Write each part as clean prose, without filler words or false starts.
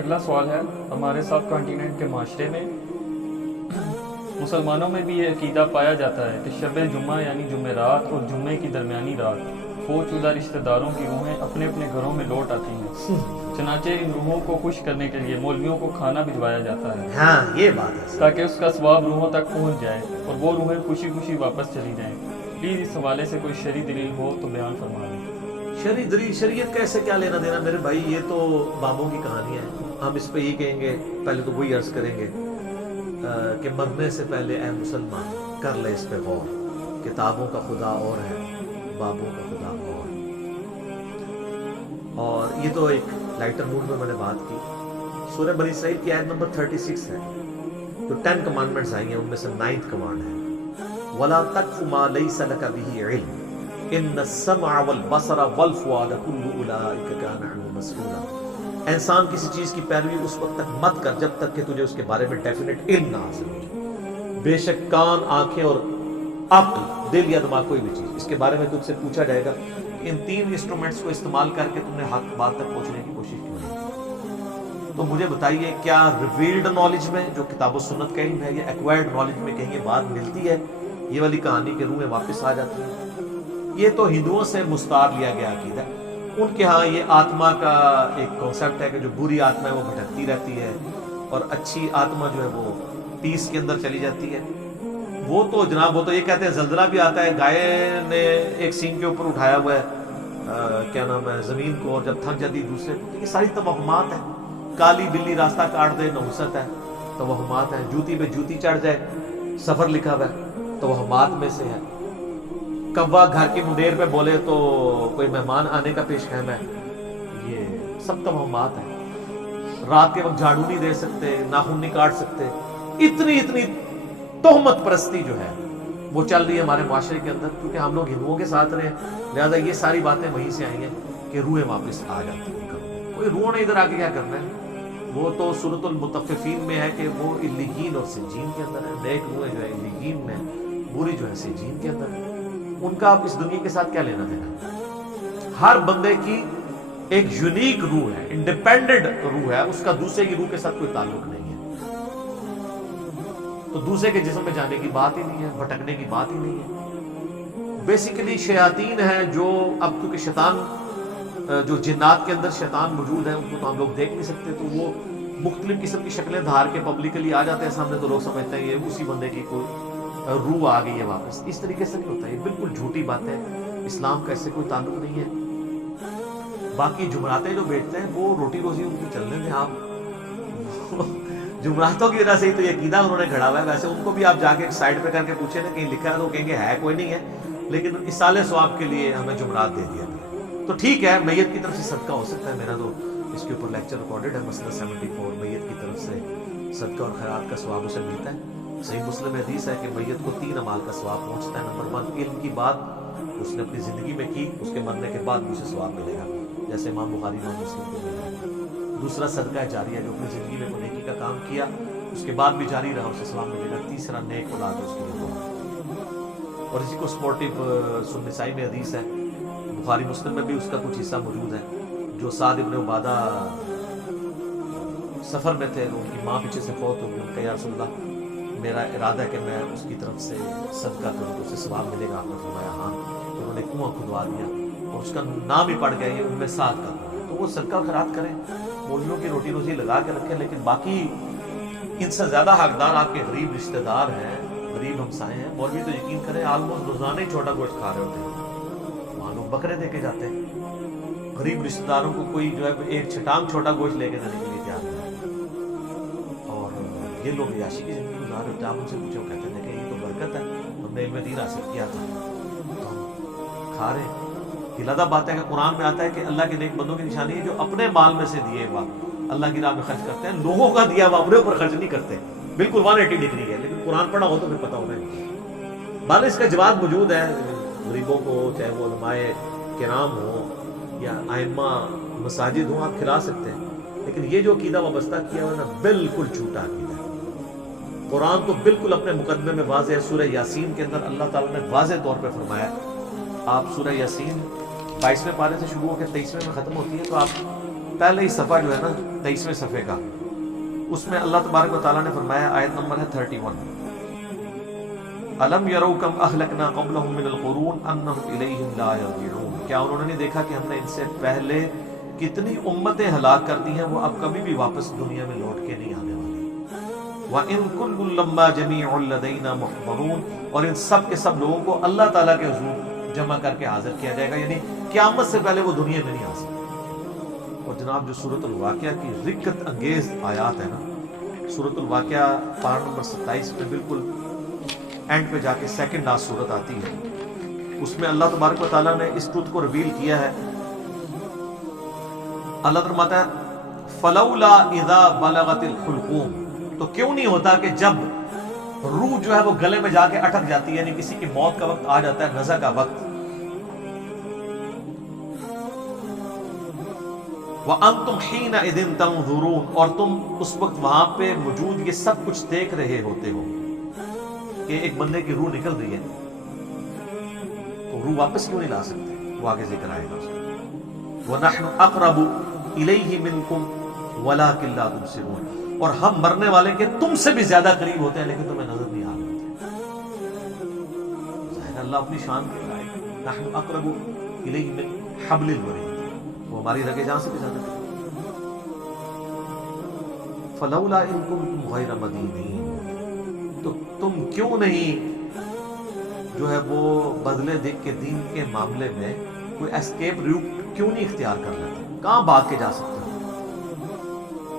اگلا سوال ہے ہمارے سب کانٹیننٹ کے معاشرے میں مسلمانوں میں بھی یہ عقیدہ پایا جاتا ہے کہ شب جمعہ یعنی جمعرات اور جمعے کی درمیانی رات فوت شدہ رشتہ داروں کی روحیں اپنے اپنے گھروں میں لوٹ آتی ہیں، چنانچہ ان روحوں کو خوش کرنے کے لیے مولویوں کو کھانا بھجوایا جاتا ہے ہاں یہ بات ہے تاکہ اس کا ثواب روحوں تک پہنچ جائے اور وہ روحیں خوشی خوشی واپس چلی جائیں۔ پلیز اس حوالے سے کوئی شرعی دلیل ہو تو بیان فرما دیں۔ شریعت کا ایسے کیا لینا دینا میرے بھائی، یہ تو بابوں کی کہانی ہے۔ ہم اس پہ یہ کہیں گے، پہلے تو وہی عرض کریں گے کہ مرنے سے پہلے اے مسلمان کر لے اس پہ غور، کتابوں کا خدا اور ہے، بابوں کا خدا اور۔ اور یہ تو ایک لائٹر موڈ میں میں نے بات کی۔ سورہ بنی اسرائیل کی آیت نمبر 36 ہے، جو 10 کمانڈمنٹس آئی ہیں ان میں سے 9th کمانڈ ہے وَلَا تَقْفُ مَا لَيْسَ لَكَ بِهِ عِلْمٌ إِنَّ السَّمْعَ وَالْبَصَرَ وَالْفُؤَادَ كُلُّ أُولَٰئِكَ كَانَ عَنْهُ مَسْئُولًا۔ انسان کسی چیز کی پیروی اس وقت تک مت کر جب تک کہ تجھے اس کے بارے میں ڈیفینیٹ علم نہ حاصل ہو جائے۔ بے شک کان، آنکھیں اور عقل، دل یا دماغ، کوئی بھی چیز، اس کے بارے میں تجھ سے پوچھا جائے گا کہ ان 3 انسٹرومنٹس کو استعمال کر کے تم نے حق بات تک پہنچنے کی کوشش کیوں نہیں؟ تو مجھے بتائیے، کیا ریویلڈ نالج میں جو کتاب و سنت کا علم ہے یا ایکوائرڈ نالج میں کہیں یہ بات ملتی ہے، یہ والی کہانی کے روحیں واپس آ جاتی ہیں؟ یہ تو ہندوؤں سے مستعار لیا گیا عقیدہ۔ ان کے ہاں یہ آتما کا ایک کانسیپٹ ہے کہ جو بری آتما ہے وہ بھٹکتی رہتی ہے اور اچھی آتما جو ہے وہ پیس کے اندر چلی جاتی ہے۔ وہ تو جناب، وہ تو یہ کہتے ہیں زلزلہ بھی آتا ہے، گائے نے ایک سینگ کے اوپر اٹھایا ہوا ہے کیا نام ہے زمین کو، اور جب تھک جاتی دوسرے کو۔ یہ ساری توہمات ہیں۔ کالی بلی راستہ کاٹ دے، نحوست ہے، توہمات ہیں۔ جوتی پہ جوتی چڑھ جائے، سفر لکھا ہوا ہے، توہمات میں سے ہے۔ کوا گھر کی مدیر پہ بولے تو کوئی مہمان آنے کا پیش خیم ہے، یہ سب توہمات ہیں۔ رات کے وقت جھاڑو نہیں دے سکتے، ناخن نہیں کاٹ سکتے۔ اتنی تہمت پرستی جو ہے وہ چل رہی ہے ہمارے معاشرے کے اندر، کیونکہ ہم لوگ ہندوؤں کے ساتھ رہے ہیں، لہٰذا یہ ساری باتیں وہیں سے آئی ہیں کہ روحیں واپس آ جاتی ہیں۔ کوئی روح نے ادھر آ کے کیا کرنا ہے؟ وہ تو سورۃ المطففین میں ہے کہ وہ علیین اور سجین کے اندر ہے۔ نیک روحیں جو ہے علیین میں، بری جو ہے سجین کے اندر ہے۔ ان کا آپ اس دنیا کے ساتھ کیا لینا دینا؟ ہر بندے کی ایک یونیک روح ہے، انڈیپینڈنٹ روح ہے، اس کا دوسرے کی روح کے ساتھ کوئی تعلق نہیں ہے۔ تو دوسرے کے جسم میں جانے کی بات ہی نہیں ہے، بھٹکنے کی بات ہی نہیں ہے۔ بیسیکلی شیاطین ہیں جو اب کیونکہ شیطان جو جنات کے اندر شیطان موجود ہے ان کو تو ہم لوگ دیکھ نہیں سکتے، تو وہ مختلف قسم کی شکلیں دھار کے پبلکلی آ جاتے ہیں سامنے، تو لوگ سمجھتے ہیں یہ اسی بندے کی کوئی روح آ گئی ہے واپس۔ اس طریقے سے نہیں ہوتا، یہ بالکل جھوٹی بات ہے، اسلام کا اس سے کوئی تعلق نہیں ہے۔ باقی جمعراتیں جو بیچتے ہیں وہ روٹی روزی ان کی چلنے دیں آپ، جمعراتوں کی وجہ سے ہی تو یہ عقیدہ انہوں نے گھڑا ہوا ہے۔ ویسے ان کو بھی آپ جا کے ایک سائڈ پہ کر کے پوچھیں نا کہیں لکھا ہے تو کہیں گے ہے کوئی نہیں ہے، لیکن اصالِ ثواب کے لیے ہمیں جمعرات دے دیا گیا۔ تو ٹھیک ہے، میت کی طرف سے صدقہ ہو سکتا ہے، میرا تو اس کے اوپر لیکچر ریکارڈڈ ہے، مسئلہ 74، میت کی طرف سے صدقہ اور خیرات کا ثواب اسے ملتا ہے۔ صحیح مسلم حدیث ہے کہ میت کو 3 اعمال کا ثواب پہنچتا ہے۔ نمبر 1 علم کی بات اس نے اپنی زندگی میں کی، اس کے مرنے کے بعد بھی اسے ثواب ملے گا، جیسے امام بخاری امام مسلم کو ملے گا۔ دوسرا صدقہ جاریہ، جو اپنی زندگی میں کوئی نیکی کا کام کیا اس کے بعد بھی جاری رہا، اسے ثواب ملے گا۔ تیسرا نیک اولاد اس کے لیے ہو۔ اور اسی کو سپورٹیو سنن نسائی میں حدیث ہے، بخاری مسلم میں بھی اس کا کچھ حصہ موجود ہے، جو سعد ابن عبادہ سفر میں تھے، ان کی ماں پیچھے سے فوت ہو گئی، ان کا یا رسول اللہ میرا ارادہ ہے کہ میں اس کی طرف سے صدقہ کروں تو اسے ثواب ملے گا۔ آپ نے فرمایا ہاں۔ تو انہوں نے کنواں کھدوا دیا اور اس کا نام ہی پڑ گیا یہ ام سعد کا۔ تو وہ صدقہ و خیرات کریں، مولویوں کی روٹی روزی لگا کے رکھیں، لیکن باقی ان سے زیادہ حقدار آپ کے غریب رشتہ دار ہیں، غریب ہمسائے ہیں۔ مولوی تو یقین کریں آلموسٹ روزانہ ہی چھوٹا گوشت کھا رہے ہوتے ہیں، وہاں لوگ بکرے دے کے جاتے ہیں۔ غریب رشتہ داروں کو کوئی جو ہے ایک چھٹانگ چھوٹا گوشت لے کے جانے کے لیے تیار نہیں۔ اور یہ لوگ عیاشی کی زندگی گزار رہے ہوتے ہیں۔ آپ ان سے پوچھو، کہتے ہیں کہ یہ تو برکت ہے، ہم نے علم دین حاصل کیا تھا تو ہم کھا رہے ہیں۔ یہ لادہ بات ہے کہ قرآن میں آتا ہے کہ اللہ کے نیک بندوں کی نشانی ہے جو اپنے مال میں سے دیے ہوا اللہ کی راہ میں خرچ کرتے ہیں، لوگوں کا دیا ہوا اپنے اوپر خرچ نہیں کرتے۔ بالکل 180 ڈگری ہے، لیکن قرآن پڑھا ہو تو پھر پتہ ہونا ہے۔ بال اس کا جواب موجود ہے غریبوں کو، چاہے وہ علماء کرام ہوں یا ائمہ مساجد ہوں، آپ کھلا سکتے ہیں، لیکن یہ جو عقیدہ وابستہ کیا ہوا ہے نا، بالکل جھوٹا عقیدہ ہے۔ قرآن تو بالکل اپنے مقدمے میں واضح ہے۔ سورہ یاسین کے اندر اللہ تعالیٰ نے واضح طور پہ فرمایا، آپ سورہ یاسین 22ویں پارے سے شروع ہو کے 23ویں میں ختم ہوتی ہے، تو آپ پہلے ہی صفحہ جو ہے نا 23ویں صفحے کا، اس میں اللہ تبارک و تعالیٰ نے فرمایا، آیت نمبر ہے 31، الم یروا کم اہلکنا قبلہم من القرون انہم الیہم لا یرجعون، کیا انہوں نے نہیں دیکھا کہ ہم نے ان سے پہلے کتنی امتیں ہلاک کر دی ہیں، وہ اب کبھی بھی واپس دنیا میں لوٹ کے نہیں آنے والی۔ وَإِن كُلٌّ لَمَّا جَمِيعٌ لَدَيْنَا مُحْضَرُونَ، اور ان سب کے سب لوگوں کو اللہ تعالیٰ کے حضور جمع کر کے حاضر کیا جائے گا، یعنی قیامت سے پہلے وہ دنیا میں نہیں آ سکتے۔ اور جناب جو سورۃ الواقعہ کی رکت انگیز آیات ہے نا، سورۃ الواقعہ پارہ نمبر 27 میں بالکل اینڈ پہ جا کے سیکنڈ لاسٹ سورت آتی ہے، اس میں اللہ تبارک و تعالیٰ نے اس ٹروتھ کو ریویل کیا ہے۔ اللہ فرماتا ہے فلولا اذا بلغت الحلقوم، تو کیوں نہیں ہوتا کہ جب روح جو ہے وہ گلے میں جا کے اٹک جاتی ہے، یعنی کسی کی موت کا وقت آ جاتا ہے، نزع کا وقت، وَأَنْتُمْ حِينَئِذٍ تَنْظُرُونَ، اور تم اس وقت وہاں پہ موجود یہ سب کچھ دیکھ رہے ہوتے ہو کہ ایک بندے کی روح نکل رہی ہے، تو روح واپس کیوں نہیں لا سکتے؟ وہ آگے ذکر آئے گا اس کا، وَنَحْنُ أَقْرَبُ إِلَيْهِ مِنْكُمْ وَلَكِنْ لَا تُبْصِرُونَ، اور ہم مرنے والے کے تم سے بھی زیادہ قریب ہوتے ہیں لیکن تمہیں نظر نہیں آ رہے ہوتے۔ ظاہر اللہ اپنی شان کے لائق، نحن اقرب الیہ من حبل الورید، وہ ہماری رگے جان سے بھی زیادہ قریب۔ فلولا ان کنتم غیر مدینین، تو تم کیوں نہیں جو ہے وہ بدلے دیکھ کے دین کے معاملے میں کوئی اسکیپ روٹ کیوں نہیں اختیار کر لیتے؟ کہاں بھاگ کے جا سکتے ہو؟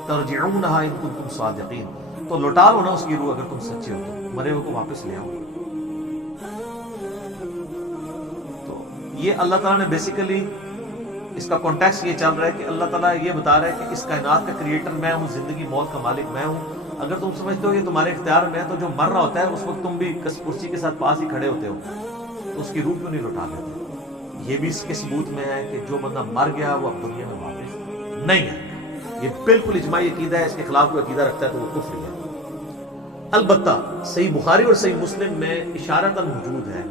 ترجعونہا ان کنتم صادقین، تو لوٹا لو نا اس کی روح اگر تم سچے ہو، تو مرے ہوئے کو واپس لے آؤ۔ تو یہ اللہ تعالیٰ نے بیسیکلی اس کا کانٹیکسٹ یہ چل رہا ہے کہ اللہ تعالیٰ یہ بتا رہا ہے کہ اس کائنات کا کریٹر میں ہوں، زندگی موت کا مالک میں ہوں، اگر تم سمجھتے ہو یہ تمہارے اختیار میں ہے تو جو مر رہا ہوتا ہے اس وقت تم بھی کرسی کے ساتھ پاس ہی کھڑے ہوتے ہو، تو اس کی روح کیوں نہیں لوٹا لیتے؟ یہ بھی اس کے ثبوت میں ہے کہ جو بندہ مر گیا وہ اب دنیا میں واپس نہیں ہے، یہ بالکل اجماعی عقیدہ ہے، اس کے خلاف کوئی عقیدہ رکھتا ہے تو وہ کفر ہے۔ البتہ صحیح بخاری اور صحیح مسلم میں اشارتاً موجود ہے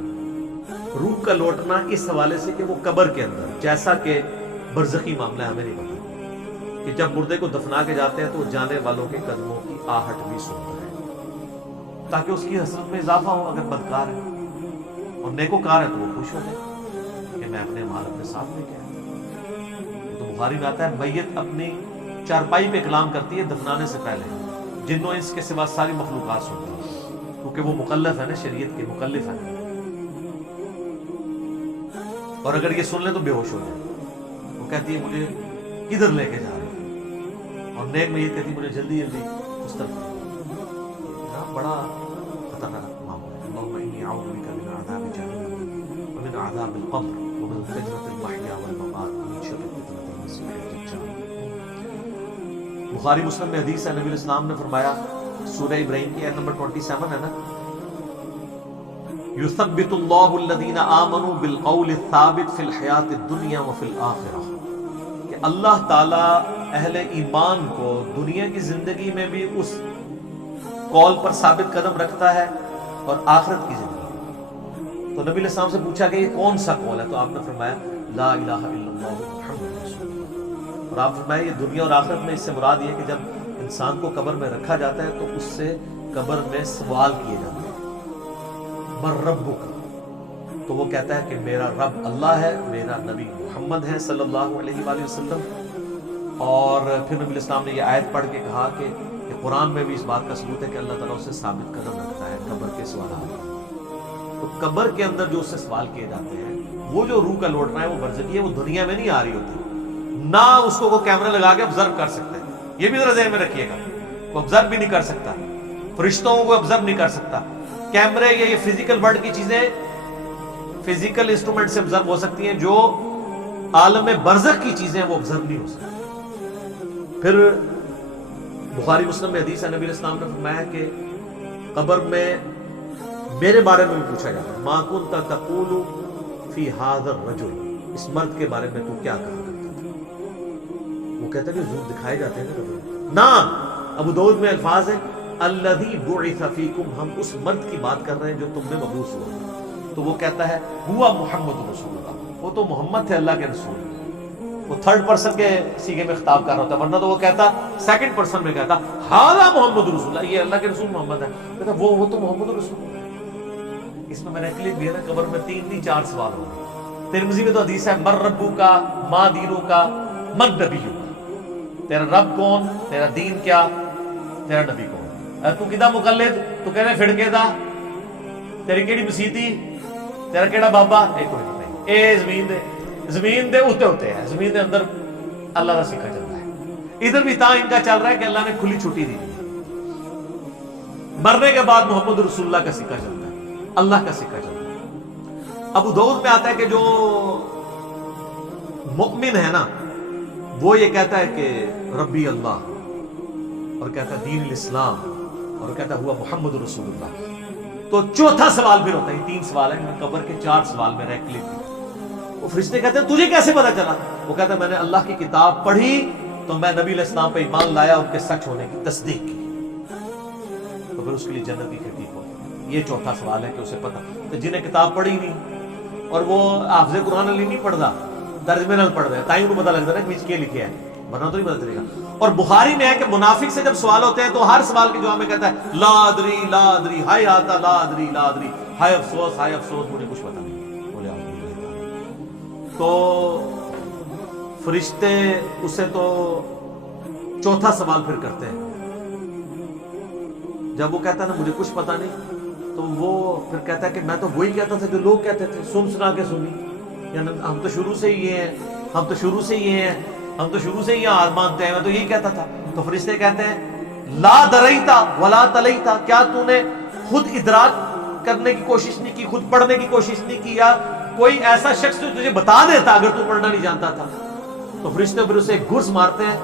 روح کا لوٹنا اس حوالے سے کہ وہ قبر کے اندر، جیسا کہ برزخی معاملہ ہمیں نہیں پتا کہ جب مردے کو دفنا کے جاتے ہیں تو جانے والوں کے قدموں کی آہٹ بھی سنتا ہے، تاکہ اس کی حسرت میں اضافہ ہو اگر بدکار ہے، اور نیکوکار ہے تو وہ خوش ہو جائے کہ میں اپنے مال اپنے ساتھ لے کے آیا۔ تو بخاری میں آتا ہے میت اپنی چارپائی پہ کلام کرتی ہے دفنانے سے پہلے، جنوں انس کے سوا ساری مخلوقات سنتی ہیں، کیونکہ وہ مکلف ہے نا، شریعت کے مکلف ہے، اور اگر یہ سن لیں تو بے ہوش ہو جائے۔ وہ کہتی ہے مجھے کدھر لے کے جا رہے ہیں، اور نیک میت کہتی ہے مجھے جلدی جلدی اس طرف۔ بڑا خطرناک معاملہ ہے۔ اللہم انی اعوذ بک من عذاب جہنم ومن عذاب القبر ومن فتنة المحیا والممات ومن شر فتنة المسیح الدجال۔ بخاری مسلم میں حدیث ہے، نبی علیہ السلام نے فرمایا، سورہ ابراہیم کی آیت نمبر 27 ہے نا، یثبت اللہ الذین آمنوا بالقول الثابت فی الحیاۃ الدنیا وفی الآخرہ، کہ اللہ تعالیٰ اہل ایمان کو دنیا کی زندگی میں بھی اس قول پر ثابت قدم رکھتا ہے اور آخرت کی زندگی میں۔ تو نبی علیہ السلام سے پوچھا کہ یہ کون سا قول ہے، تو آپ نے فرمایا لا الہ الا اللہ محمد رسول اللہ، اور آپ فرمایا یہ دنیا اور آخرت میں اس سے مراد یہ کہ جب انسان کو قبر میں رکھا جاتا ہے تو اس سے قبر میں سوال کیے جاتے ہیں، من ربک، تو وہ کہتا ہے کہ میرا رب اللہ ہے، میرا نبی محمد ہے صلی اللہ علیہ وآلہ وسلم۔ اور پھر نبی الاسلام نے یہ آیت پڑھ کے کہا کہ قرآن میں بھی اس بات کا ثبوت ہے کہ اللہ تعالیٰ اسے ثابت قدم رکھتا ہے قبر کے سوالات۔ تو قبر کے اندر جو اس سے سوال کیے جاتے ہیں، وہ جو روح کا لوٹنا ہے وہ برزخی ہے، وہ دنیا میں نہیں آ رہی ہوتی، نہ اس کو کیمرہ لگا کے آبزرو کر سکتے ہیں، یہ بھی ذرا ذہن میں رکھیے گا، وہ آبزرو بھی نہیں کر سکتا، فرشتوں کو آبزرو نہیں کر سکتا، کیمرے یا یہ فزیکل ورلڈ کی چیزیں فزیکل انسٹرومنٹ سے آبزرو ہو سکتی ہیں، جو عالم برزخ کی چیزیں وہ آبزرو نہیں ہو سکتی۔ پھر بخاری مسلم میں حدیث ہے، نبی علیہ السلام نے فرمایا کہ قبر میں میرے بارے میں بھی پوچھا جاتا ہے، ما کنت تقول فی ھذا الرجل، اس مرد کے بارے میں تو کیا کہا کرتا تھا؟ وہ کہتا ہے کہ حضور دکھائے جاتے ہیں نا، ابو داؤد میں الفاظ ہے الذی بعث فیکم، ہم اس مرد کی بات کر رہے ہیں جو تم میں مبعوث ہوا، تو وہ کہتا ہے ہوا محمد رسول اللہ، وہ تو محمد تھے اللہ کے رسول۔ وہ تھرڈ پرسن کے سیغے میں خطاب کر رہا ہوتا ہے، ورنہ تو وہ کہتا سیکنڈ پرسن میں کہتا ہاذا محمد رسول اللہ، یہ اللہ کے رسول محمد ہے، کہتا وہ تو محمد رسول اللہ۔ اس میں نے کلپ دیا نا، قبر میں 3 نہیں 4 سوال ہوں گے۔ ترمذی میں تو حدیث ہے من ربو کا، ما دینو کا، من نبیو کا، تیرا رب کون، تیرا دین کیا، تیرا نبی کون، تو کدا مقلد، تو کہنے پھڑکے دا، تیری کیڑی مسیتی، تیرا کیڑا بابا، اے کوئی نہیں، اے زمین دے ہوتے ہیں، زمین دے اندر اللہ کا سکہ چل رہا ہے، ادھر بھی ان کا چل رہا ہے کہ اللہ نے کھلی چھٹی دی، مرنے کے بعد محمد رسول اللہ کا سکہ چلتا ہے، اللہ کا سکہ چلتا ہے۔ ابو داؤد میں آتا ہے کہ جو مؤمن ہے نا وہ یہ کہتا ہے کہ ربی اللہ، اور کہتا ہے دین الاسلام، اور کہتا ہے ہوا محمد رسول اللہ۔ تو چوتھا سوال پھر ہوتا ہے، 3 سوال ہیں قبر کے، 4 سوال میں ریک لی تھی۔ وہ فرشتے کہتے ہیں تجھے کیسے پتا چلا؟ وہ کہتا ہے میں نے اللہ کی کتاب پڑھی تو میں نبی علیہ السلام پہ ایمان لایا، ان کے سچ ہونے کی تصدیق کی، تو پھر اس کے لیے جنت کی کھڑکی کھول۔ یہ چوتھا سوال ہے کہ اسے پتا، تو جنہیں کتاب پڑھی نہیں اور وہ حافظ قرآن علی نہیں پڑھتا، ترجمے نال پڑھ رہے ہیں، تائیں انہوں پتا لگتا ہے کہ لکھے ہے، ورنہ تو نہیں پتا چلے گا۔ اور بخاری میں ہے کہ منافق سے جب سوال ہوتے ہیں تو ہر سوال کے جواب میں کہتا ہے لا ادری لا ادری، ہائے آتا لا ادری لا ادری، ہائے افسوس مجھے کچھ پتا نہیں، بولے تو فرشتے اسے تو چوتھا سوال پھر کرتے ہیں، جب وہ کہتا ہے نا مجھے کچھ پتا نہیں، تو وہ پھر کہتا ہے کہ میں تو وہی کہتا تھا جو لوگ کہتے تھے، سنا کے سنی، یعنی ہم تو شروع سے ہی یہ ہیں، ہم تو شروع سے ہی یہ مانتے ہیں، میں تو یہی کہتا تھا۔ تو فرشتے کہتے ہیں لا دریتا ولا تلیتا، کیا تو نے خود ادراک کرنے کی کوشش نہیں کی، خود پڑھنے کی کوشش نہیں کی، یا کوئی ایسا شخص جو تجھے بتا دیتا اگر تو پڑھنا نہیں جانتا تھا؟ تو فرشتے پھر اسے گرز مارتے ہیں،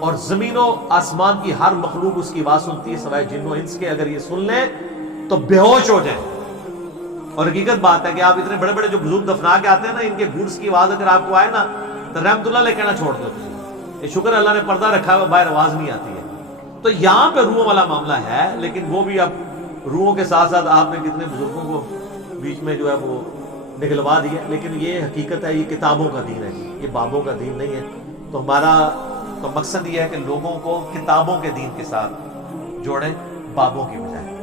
اور زمین و آسمان کی ہر مخلوق اس کی آواز سنتی ہے سوائے جن و انس کے، اگر یہ سن لیں تو بے ہوش ہو جائیں۔ اور حقیقت بات ہے کہ آپ اتنے بڑے بڑے جو بزرگ دفنا کے آتے ہیں نا، ان کے گرز کی آواز اگر آپ کو آئے نا تو رحمت اللہ لے کہنا چھوڑ دو، یہ شکر اللہ نے پردہ رکھا ہے، باہر آواز نہیں آتی ہے۔ تو یہاں پہ روحوں والا معاملہ ہے، لیکن وہ بھی اب روحوں کے ساتھ ساتھ آپ نے کتنے بزرگوں کو بیچ میں جو ہے وہ نکلوا دیا، لیکن یہ حقیقت ہے، یہ کتابوں کا دین ہے، یہ بابوں کا دین نہیں ہے۔ تو ہمارا تو مقصد یہ ہے کہ لوگوں کو کتابوں کے دین کے ساتھ جوڑیں، بابوں کی بجائے۔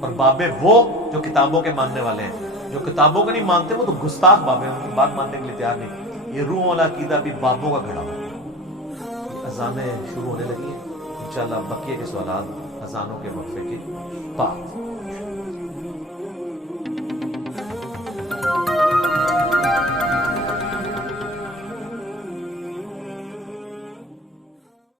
اور بابے وہ جو کتابوں کے ماننے والے ہیں، جو کتابوں کو نہیں مانتے وہ تو گستاخ بابے ہیں، ان کی بات ماننے کے لیے تیار نہیں۔ یہ روح والا عقیدہ بھی بابوں کا گھڑا ہوا ہے۔ اذانیں شروع ہونے لگی ہیں، انشاءاللہ بقیہ کے سوالات اذانوں کے وقفے کے بعد۔